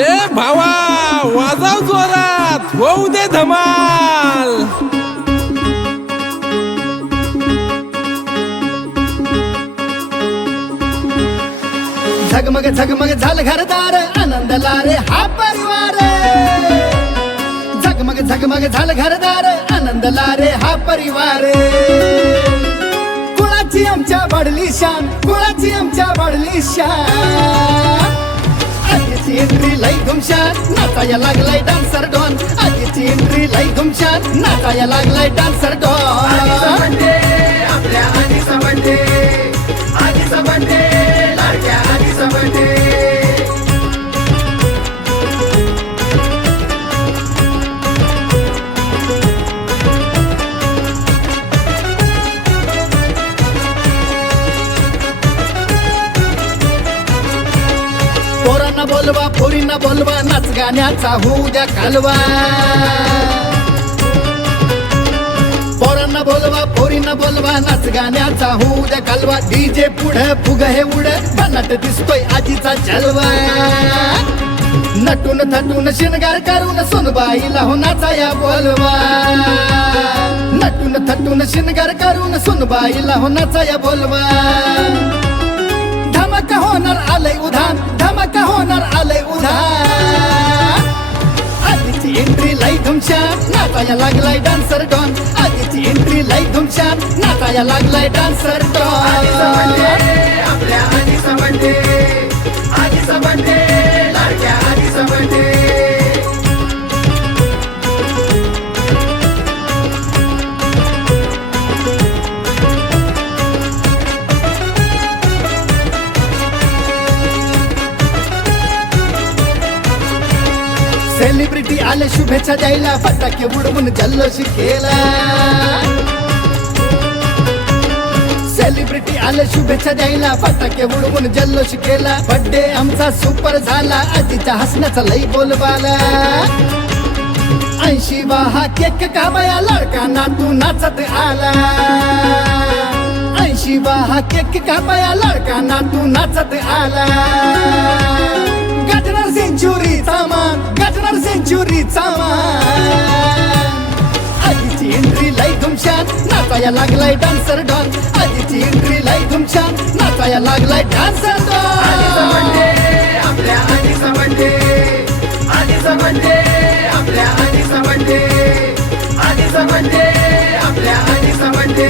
ए भावा वाजव जोरात होऊ दे धमाल. झगमग झगमग झाल घरदार आनंदला रे हा परिवार. झगमग झगमग झाल घरदार आनंदला रे हा परिवार. कुळाची आमची वाढली शान. कुळाची आमच्या वाढली शान. आजीची एंट्री लई घुमशान नाचाया लागलाय डान्सर डॉन आजीची एंट्री लई घुमशान नाचाया लागलाय डान्सर डॉन पोरांना बोलवा पोरींना बोलवा नाच गाण्याचा होऊ द्या कालवा. पोरांना बोलवा पोरींना बोलवा नाच गाण्याचा होऊ द्या कालवा. डीजे पुढे फुग हे उड बनाट दिसतोय आजीचा चलवा. नटून थटून शिनगार करून सुनबाईला होण्याचा या बोलवा. नटून थटून शिनगार करून सुनबाईला होण्याचा या बोलवा. धमक होणार आलंय नाचाया लागलाय डान्सर डॉन आधीची एंट्री लाई धुमशान. नाचाया लागलाय डान्सर डॉन सेलिब्रिटी आले शुभेच्छा द्यायला. फटाके उडवून जल्लोष केला. सेलिब्रिटी आले शुभेच्छा द्यायला. फटाके उडवून जल्लोष केला. बड्डे आमचा सुपर झाला. आजीच्या हसण्याचा लई बोलबाला. ऐंशी हा केक कामाया लडका नातू नाचत आला. ऐंशी हा केक कामाया लडका नातू नाचत आला. गजनर सेंचुरी मान. चुरीचा सेंचुरी आजीची एंट्री लाई धुमशान नाचाया लागलाय डान्सर डॉन. आजीची एंट्री लाई धुमशान नाचाया लागलाय डान्सर डॉन. आपल्या आजीचा बंडे आजीचा बंडे आपल्या आजीचा बंडे आजीचा बंडे आपल्या आजीचा बंडे